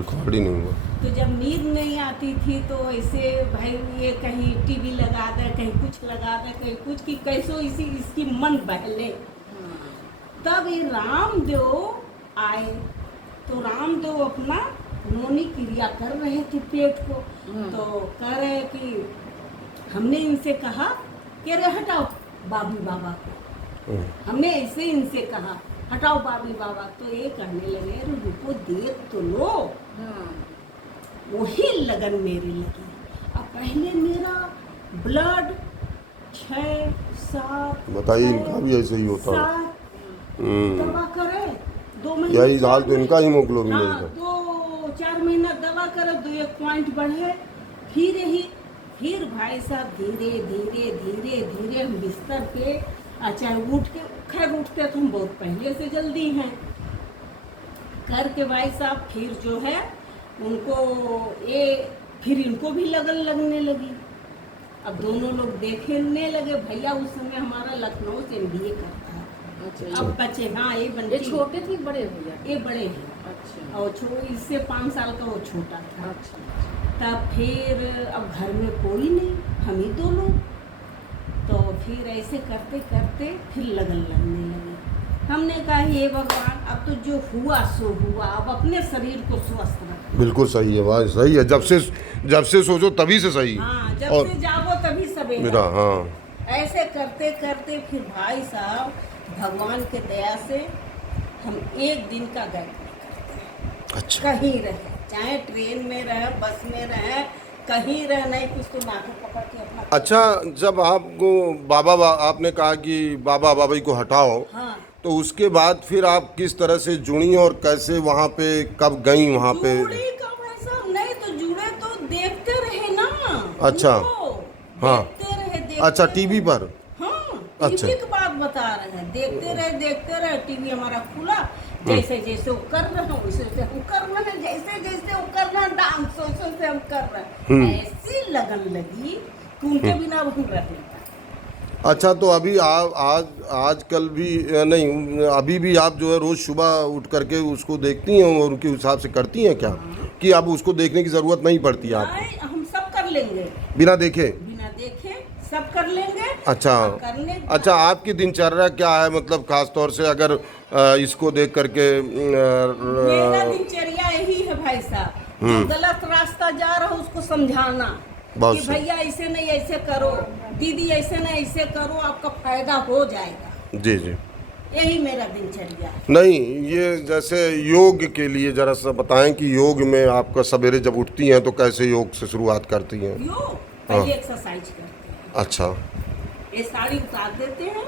Record ही नहीं हुआ। तो जब नींद नहीं आती थी तो ऐसे भाई ये कहीं टीवी लगा दे, कहीं कुछ लगा दे, कहीं कुछ, कि कैसो इसकी मन बहले। तब ये रामदेव आए तो रामदेव अपना नोनी क्रिया कर रहे थे पेट को। तो कह रहे कि हमने इनसे कहा कि अरे हटाओ बाबी बाबा को, हमने ऐसे इनसे कहा हटाओ बाबी बाबा। तो ये कहने लगे अरे रुको देख तो लो। वही लगन मेरी लगी। अब पहले मेरा ब्लड 6-7 बताइए, इनका भी ऐसे ही होता है। दवा करे 2 महीने, यही हाल तो इनका हीमोग्लोबिन हाँ, है। 2-4 महीना दवा करे, 2-1 पॉइंट बढ़े, फिर भाई साहब धीरे धीरे धीरे धीरे हम बिस्तर पे चाहे उठ के, खैर उठते तो हम बहुत पहले से जल्दी हैं करके भाई साहब, फिर जो है उनको ये, फिर इनको भी लगन लगने लगी। अब दोनों लोग देखने लगे। भैया उस समय हमारा लखनऊ से MBA करता है। अच्छा, अब बच्चे, हाँ ये बनती, ये छोटे थे बड़े भैया? ये बड़े हैं। अच्छा, और इससे 5 साल का वो छोटा था। अच्छा। तब फिर अब घर में कोई नहीं, हम ही 2 लोग। तो फिर ऐसे करते करते फिर लगन लगने लगी। हमने कहा हे भगवान, अब तो जो हुआ सो हुआ, अब अपने शरीर को स्वस्थ रखो। बिल्कुल सही है, बात सही है। जब से सोचो तभी से सही। हाँ, जब और से जागो तभी सवेरा। मेरा, हाँ, ऐसे करते करते फिर भाई साहब भगवान के दया से हम 1 दिन का गैप नहीं करते। अच्छा, कहीं रहे, चाहे ट्रेन में रहे, बस में रहे, कहीं रह, नहीं कुछ तो नाके पकड़ के अपना। अच्छा, जब आपको आपने कहा कि बाबा बाबाई को हटाओ, हाँ, तो उसके बाद फिर आप किस तरह से जुड़ी और कैसे वहाँ पे, कब गई वहाँ पे? जुड़े कब है साहब? नहीं तो जुड़े तो देखते रहे ना। अच्छा, हाँ, देखते रहे, अच्छा, टीवी पर? हाँ, अच्छा, टीवी की बात बता रहे हैं। देखते रहे। टीवी हमारा खुला, जैसे जैसे वो कर रहे हैं वैसे वैसे हम कर रहे हैं, जैसे जैसे वो कर रहे हैं डांस वैसे वैसे हम कर रहे हैं। ऐसी लगन लगी कि उनके बिना हम रह नहीं पाते। अच्छा, तो अभी आजकल भी नहीं, अभी भी आप जो है रोज़ सुबह उठ करके उसको देखती हैं और उनके हिसाब से करती हैं क्या? कि अब उसको देखने की ज़रूरत नहीं पड़ती आपको? नहीं, हम सब कर लेंगे, बिना देखे सब कर लेंगे। अच्छा, अच्छा, आपकी दिनचर्या क्या है, मतलब खास तौर से अगर इसको देख करके मेरा दिनचर्या यही है भाई साहब, जो गलत रास्ता जा रहा है उसको समझाना कि भैया ऐसे नहीं ऐसे करो, दीदी ऐसे नहीं ऐसे करो, आपका फायदा हो जाएगा। जी जी, यही मेरा दिनचर्या है। नहीं, ये जैसे योग के लिए जरा सा बताएं कि योग में आपका सवेरे जब उठती हैं तो कैसे योग से शुरुआत करती हैं? योग पहले एक्सरसाइज करते हैं। अच्छा, ये साड़ी उतार देते हैं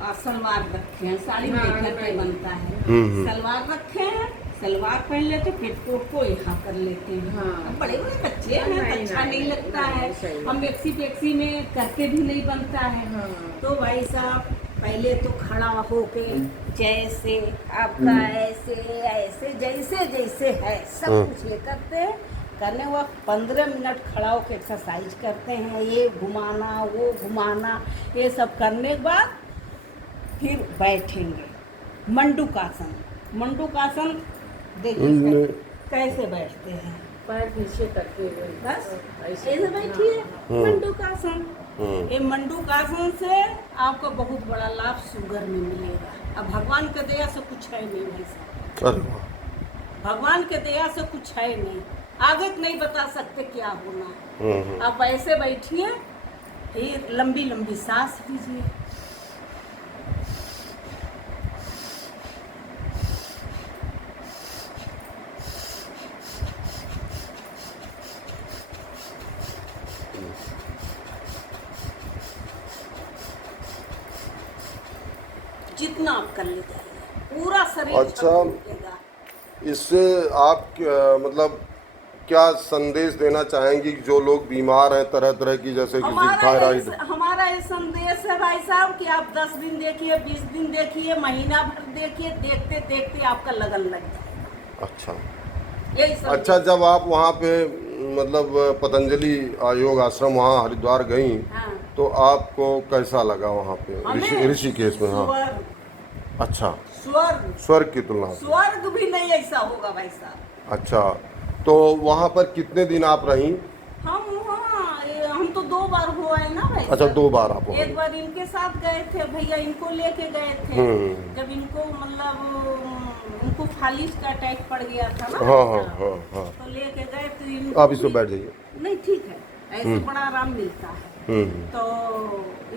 और सलवार रखे हैं। साड़ी देखने पे बनता है, सलवार रखे हैं, सलवार पहन लेते, पेटकोट को यहाँ कर लेते हैं। अब बड़े बड़े बच्चे हैं, अच्छा नहीं लगता है, हम मैक्सी में करके भी नहीं बनता है। तो भाई साहब पहले तो खड़ा होके जैसे आपका ऐसे ऐसे जैसे जैसे है सब कुछ ये करते हैं। करने हुआ 15 मिनट खड़ा होकर एक्सरसाइज करते हैं, ये घुमाना वो घुमाना, ये सब करने के बाद फिर बैठेंगे। मंडूकासन देखिए कैसे बैठते हैं, पैर नीचे करके हुए बस ऐसे बैठिए। मंडूकासन, ये मंडूकासन से आपको बहुत बड़ा लाभ शुगर में मिलेगा। अब भगवान के दया से कुछ है नहीं भाई साहब, भगवान के दया से कुछ है नहीं, आगे नहीं बता सकते क्या होना है। आप ऐसे बैठिए, फिर लंबी लंबी सांस लीजिए। जितना आप कर ले जाइए, पूरा शरीर अच्छा, छूटेगा। इससे आप मतलब क्या संदेश देना चाहेंगी कि जो लोग बीमार हैं तरह तरह की, जैसे कि थायराइड? हमारा ये संदेश है भाई साहब कि आप 10 दिन देखिए, 20 दिन देखिए, महीना भर देखिए, देखते देखते आपका लगन लग जाएगा। अच्छा, यही संदेश। अच्छा, जब आप वहाँ पे मतलब पतंजलि योग आश्रम वहाँ हरिद्वार गई, हाँ। तो आपको कैसा लगा वहाँ पे ऋषिकेश में? हाँ, अच्छा, स्वर्ग स्वर्ग की तुलना से? स्वर्ग भी नहीं ऐसा होगा भाई साहब। अच्छा, तो वहाँ पर कितने दिन आप रहीं? हम तो 2 बार हुआ है ना भाई अच्छा, साहब। 2 बार आप वहाँ एक बार इनके साथ गए थे भैया, इनको लेके गए थे। जब इनको मतलब उनको फालिज का अटैक पड़ गया था ना हाँ भाई हाँ साहब, हाँ हाँ। तो लेके गए तो इनको आप इसमें भी- बैठ जाइए। नहीं ठीक है, ऐसे बड़ा आराम मिलता है। तो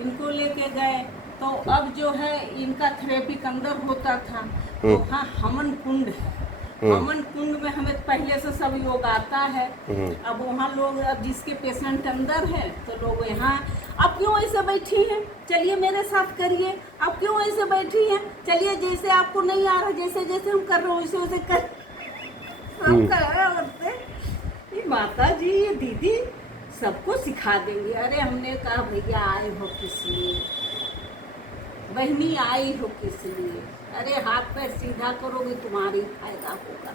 इनको लेके गए तो अब जो है इनका थेरेपी के अंदर होता था, तो वहाँ हमन कुंड है। हमन कुंड में हमें पहले से सब योग आता है। अब वहाँ लोग, अब जिसके पेशेंट अंदर है तो लोग यहाँ, आप क्यों ऐसे बैठी हैं, चलिए मेरे साथ करिए, आप क्यों ऐसे बैठी हैं, चलिए जैसे आपको नहीं आ रहा, जैसे जैसे हम कर रहे हो वैसे वैसे कर, सब करा करते। ये माता जी, ये दीदी सबको सिखा देंगे। अरे हमने कहा भैया आए हो किस लिए, बहनी आई हो किस लिए, अरे हाथ पैर सीधा करोगे तुम्हारी फायदा होगा।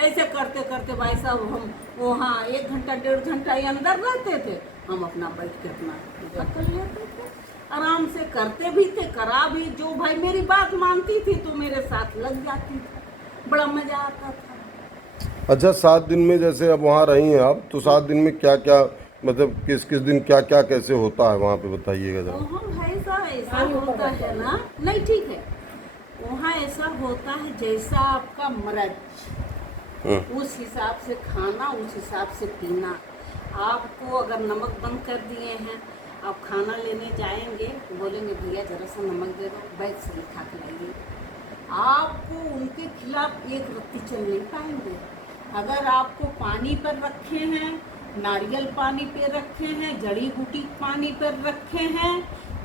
ऐसे करते करते भाई साहब हम वहाँ 1 घंटा 1.5 घंटा ये अंदर रहते थे, हम अपना बैठ के अपना पूजा कर लेते थे, आराम से करते भी थे, करा भी। जो भाई मेरी बात मानती थी तो मेरे साथ लग जाती थी, बड़ा मजा आता था। अच्छा, 7 दिन में जैसे अब वहाँ रही हैं आप, तो 7 दिन में क्या क्या, मतलब किस किस दिन क्या क्या कैसे होता है वहाँ पे, बताइएगा तो जरा। हम भाई साहब ऐसा होता है ना, नहीं ठीक है, वहाँ ऐसा होता है जैसा आपका मर्ज, उस हिसाब से खाना, उस हिसाब से पीना। आपको अगर नमक बंद कर दिए हैं, आप खाना लेने जाएंगे तो बोलेंगे भैया जरा सा नमक दे दो, बैग से लिखा के लाइए। आपको उनके खिलाफ एक रत्ती चल नहीं पाएंगे। अगर आपको पानी पर रखे हैं, नारियल पानी पे रखे हैं, जड़ी बूटी पानी पर रखे हैं,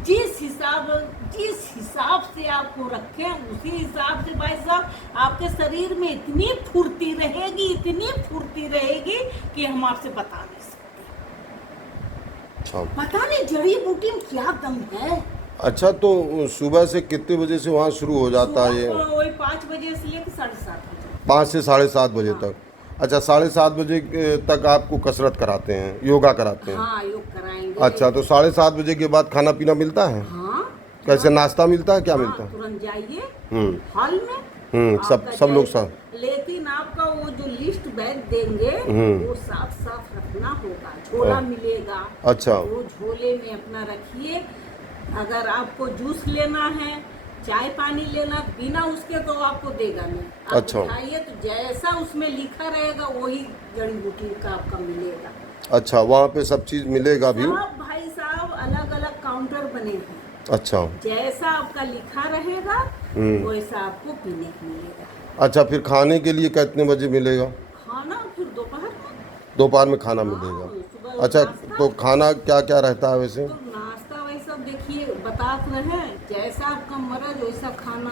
जिस हिसाब से आपको रखें उसी हिसाब से भाई साहब आपके शरीर में इतनी फुर्ती रहेगी, इतनी फुर्ती रहेगी कि हम आपसे बता नहीं सकते। अच्छा पता नहीं जड़ी बूटी में क्या दम है। अच्छा, तो सुबह से कितने बजे से वहाँ शुरू हो जाता है ये? सुबह को वही 5 बजे से लेकर 7:30 बजे। 5 से 7:30 बजे तक। अच्छा, 7:30 बजे तक आपको कसरत कराते हैं, योगा कराते हैं? हाँ, योग कराएंगे। अच्छा, तो 7:30 बजे के बाद खाना पीना मिलता है? हाँ, कैसे, नाश्ता मिलता है, क्या हाँ, मिलता है? तुरंत जाइए हम्म हॉल में। सब आपका सब लोग जाइए, साथ। लेकिन आपका वो जो लिस्ट बैग देंगे वो साफ साफ रखना होगा। झोला मिलेगा, अच्छा। वो झोले में अपना रखिए। अगर आपको जूस लेना है, चाय पानी लेना, बिना उसके तो आपको देगा नहीं। आप अच्छा। उठाइए तो जैसा उसमें लिखा रहेगा वही जड़ी बूटी का आपका मिलेगा। अच्छा, वहाँ पे सब चीज़ मिलेगा भी? सब भाई साहब अलग अलग काउंटर बने हैं, अच्छा जैसा आपका लिखा रहेगा वैसा आपको पीने को मिलेगा। अच्छा, फिर खाने के लिए कितने बजे मिलेगा? खाना फिर दोपहर में। दोपहर में खाना हाँ, मिलेगा? सुबह अच्छा, नाश्ता। तो खाना क्या क्या रहता है वैसे? तो नाश्ता वैसा देखिए बता रहे हैं, जैसा आपका मर्ज वैसा खाना।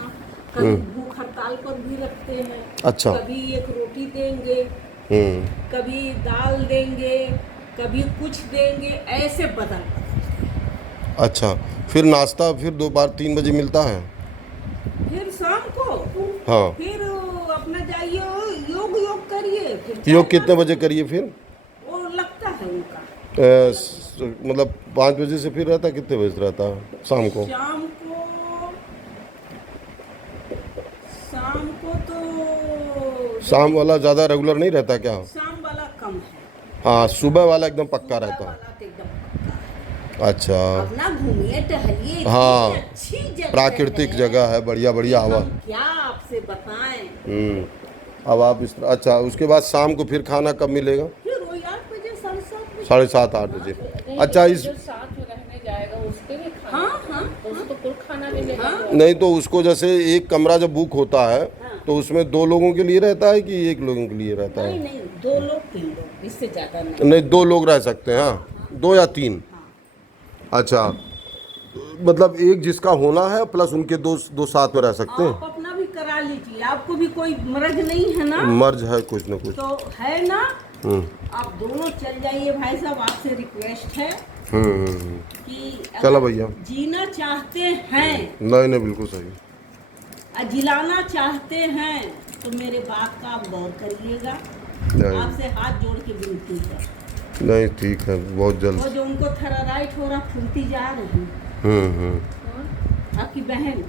कभी भूख हड़ताल पर भी रखते हैं। अच्छा। कभी एक रोटी देंगे, कभी दाल देंगे, कभी कुछ देंगे, ऐसे बदल। अच्छा, फिर नाश्ता फिर दोपहर 3 बजे मिलता है? फिर शाम को हाँ। फिर अपना जाइए योग करिए। फिर योग चाय कितने बजे करिए फिर? वो लगता है उनका। मतलब 5 बजे से फिर रहता है, कितने बजे रहता है शाम को? शाम को तो शाम वाला ज़्यादा रेगुलर नहीं रहता क्या? शाम वाला कम है। हाँ, सुबह वाला एकदम पक्का सुबह रहता है। वाला तो एकदम पक्का है। अच्छा, अपना घूमिए टहलिए, इतनी हाँ, अच्छी जगह प्राकृतिक है। जगह है, बढ़िया बढ़िया हवा। हम क्या आपसे बताएं। अब आप इस तरह, अच्छा, उसके बाद शाम को फिर खाना कब मिलेगा? फिर वही 8 बजे 7:30 बजे। 7:30 8 बजे। अच्छा, इस जो साथ में रहने जाएगा उसके भी खाना, हाँ, तो उसको कुल खाना मिलेगा। नहीं तो उसको जैसे एक कमरा जब बुक होता है तो उसमें 2 लोगों के लिए रहता है कि 1 लोगों के लिए रहता नहीं है? नहीं, 2 लोग 3 लोग, इससे ज्यादा नहीं। नहीं, 2 लोग रह सकते हैं, हाँ, 2 या 3। अच्छा, मतलब एक जिसका होना है प्लस उनके दो साथ में रह सकते आप हैं? अपना भी करा लीजिए, आपको भी कोई मर्ज नहीं है ना, मर्ज है कुछ न कुछ। तो है ना, आप दोनों चल जाइए भाई साहब। आपसे रिक्वेस्ट है कि चलो अगर भैया। जीना चाहते हैं, नहीं नहीं, बिल्कुल सही। जिलाना चाहते हैं तो मेरे बात का आप गौर करिएगा। नहीं। आपसे हाथ जोड़ के विनती है। नहीं, ठीक है, बहुत वो जल्द। जो उनको थराराइट हो रहा, फूलती जा रही, आपकी बहन,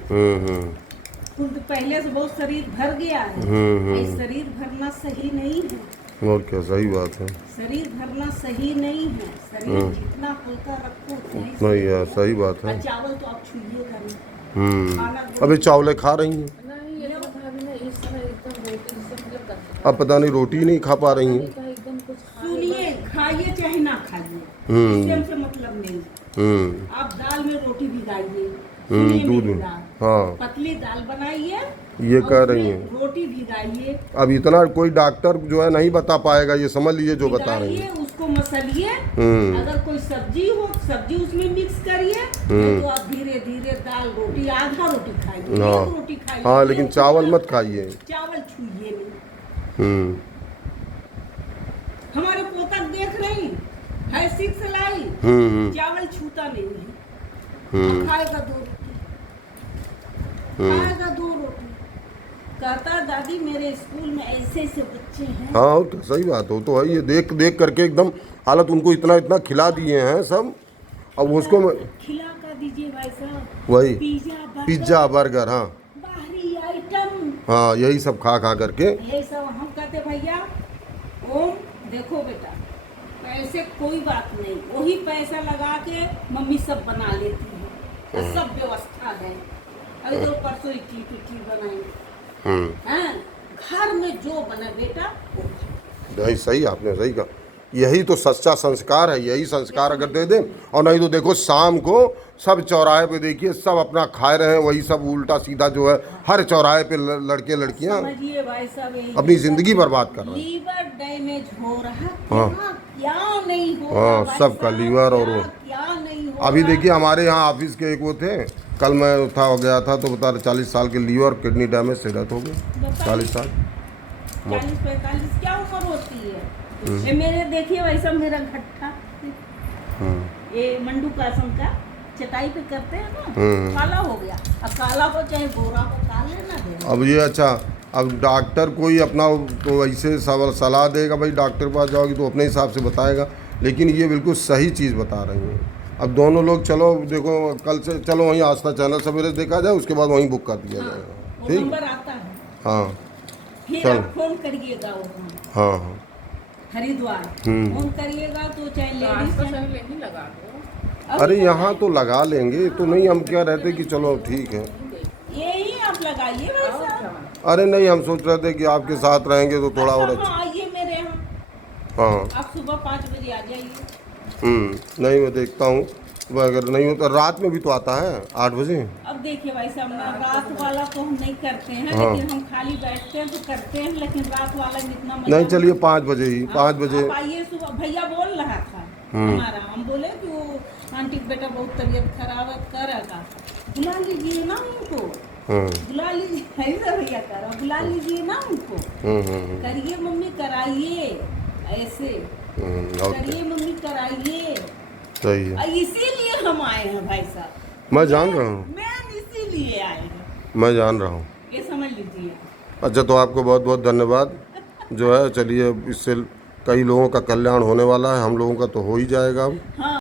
खुद पहले से बहुत शरीर भर गया है। ये शरीर भरना सही नहीं है। और क्या, सही बात है। शरीर भरना सही नहीं है। शरीर जितना हल्का रखो उतना ही नहीं यार, सही बात है। और चावल तो आप छूइएगा नहीं। खाना अभी चावल खा रही हैं? नहीं, ये लोग भाभी ना इस समय एकदम रोटी से मतलब करते अब पता नहीं रोटी नहीं खा पा रही हैं। हैं एकदम कुछ सुनिए, खाइए चाहे ना खाइए, इससे हमसे मतलब नहीं। आप दाल में रोटी भिगाइए, सुनिए दूध मेरी में, दाल, हाँ पतली दाल बनाइए, ये और कह रही उसमें हैं। रोटी भिगाइए, अब इतना कोई डॉक्टर जो है नहीं बता पाएगा, ये समझ लीजिए जो बता रही भिगाइए, हैं। उसको मसलिए। अगर कोई सब्जी हो, सब्जी उसमें मिक्स करिए, नहीं तो आप धीरे धीरे दाल रोटी, आधा रोटी खाइए, हाँ। एक रोटी खाइए। हाँ, एक लेकिन रोटी चावल ना मत खाइए। चावल छूइए नहीं। हम्म हमारे पोता देख रही है, 6 लाई, चावल छूता नहीं है। और खाएगा 2 रोटी, खाएगा 2 रोटी। कहता दादी मेरे स्कूल में ऐसे ऐसे बच्चे हैं। हाँ, और क्या, सही बात हो तो है। ये देख देख करके एकदम हालत, उनको इतना इतना खिला दिए हैं सब। अब उसको खिला कर दीजिए भाई साहब, वही पिज्जा पिज्जा बर्गर, हाँ बाहरी आइटम, हाँ, यही सब खा खा करके। ये सब हम कहते भैया ओम देखो बेटा, पैसे कोई बात नहीं, वही पैसा लगा के मम्मी सब बना लेती है, और सब व्यवस्था है। अभी तो परसों इडली बनाई, हैं? घर में जो बने बेटा वो खाओ। नहीं, सही, आपने सही कहा। यही तो सच्चा संस्कार है। यही संस्कार अगर दे दें, और नहीं तो देखो शाम को सब चौराहे पे देखिए सब अपना खाए रहे हैं, वही सब उल्टा सीधा जो है हर चौराहे पे लड़के लड़कियां समझिए भाई साहब, यही अपनी जिंदगी बर्बाद कर रहे हैं। लीवर डैमेज हो रहा, हाँ। क्या नहीं हो रहा हाँ, भाई सबका साहब, लीवर और वो। क्या नहीं हो अभी रहा। देखिए हमारे यहाँ ऑफिस के एक वो थे, कल मैं उठा हो गया था तो बता रहे 40 साल के लीवर किडनी डैमेज से डेथ हो गई। 40 साल 40-45 क्या उम्र होती है। ये मेरे देखिए वैसा मेरा घट्टा, ये मंडू कासम का चटाई पे करते हैं ना, काला हो गया। अब काला हो चाहे गोरा हो, काले ना दे। अब ये अच्छा, अब डॉक्टर कोई अपना तो ऐसे सलाह देगा, भाई डॉक्टर के पास जाओगी तो अपने हिसाब से बताएगा, लेकिन ये बिल्कुल सही चीज़ बता रही हैं। अब दोनों लोग चलो देखो, कल से चलो वहीं आस्था चैनल सवेरे देखा जाए, उसके बाद वहीं बुक कर दिया जाएगा। वो ठीक, नंबर आता है, हाँ फिर चलो। आप फोन करिएगा, वो हाँ हाँ, हरिद्वार फोन करिएगा तो चाहे लेडीज आसपास नहीं नहीं लगा दो। अरे यहाँ तो लगा लेंगे तो नहीं, हम क्या रहते कि चलो ठीक है। यही आप लगाइए वैसा। अरे नहीं, हम सोच रहे थे कि आपके साथ रहेंगे तो थोड़ा और अच्छा। हाँ, आइए मेरे यहाँ, हाँ, आप सुबह 5 बजे आ जाइए। नहीं मैं देखता हूँ, अगर नहीं होता रात में भी तो आता है 8 बजे। अब देखिए भाई साहब ना, रात वाला तो हम नहीं करते हैं, हाँ। लेकिन हम खाली बैठते हैं तो करते हैं, लेकिन रात वाला जितना नहीं चलिए 5 बजे ही, 5 बजे। आप आइए सुबह। भैया बोल रहा था हमारा, हम बोले कि वो आंटी का बेटा बहुत तबीयत खराब है, करेगा, बुला लीजिए ना उनको, बुला लीजिए। ऐसा भैया करा, बुला लीजिए ना उनको, करिए मम्मी, कराइए, ऐसे करिए मम्मी, कराइए। सही है, और इसीलिए हम आए हैं भाई साहब, मैं जान रहा हूँ, मैं इसीलिए आए हैं, मैं जान रहा हूँ। ये समझ लीजिए। अच्छा, तो आपको बहुत बहुत धन्यवाद जो है। चलिए, इससे कई लोगों का कल्याण होने वाला है, हम लोगों का तो हो ही जाएगा अब। हाँ।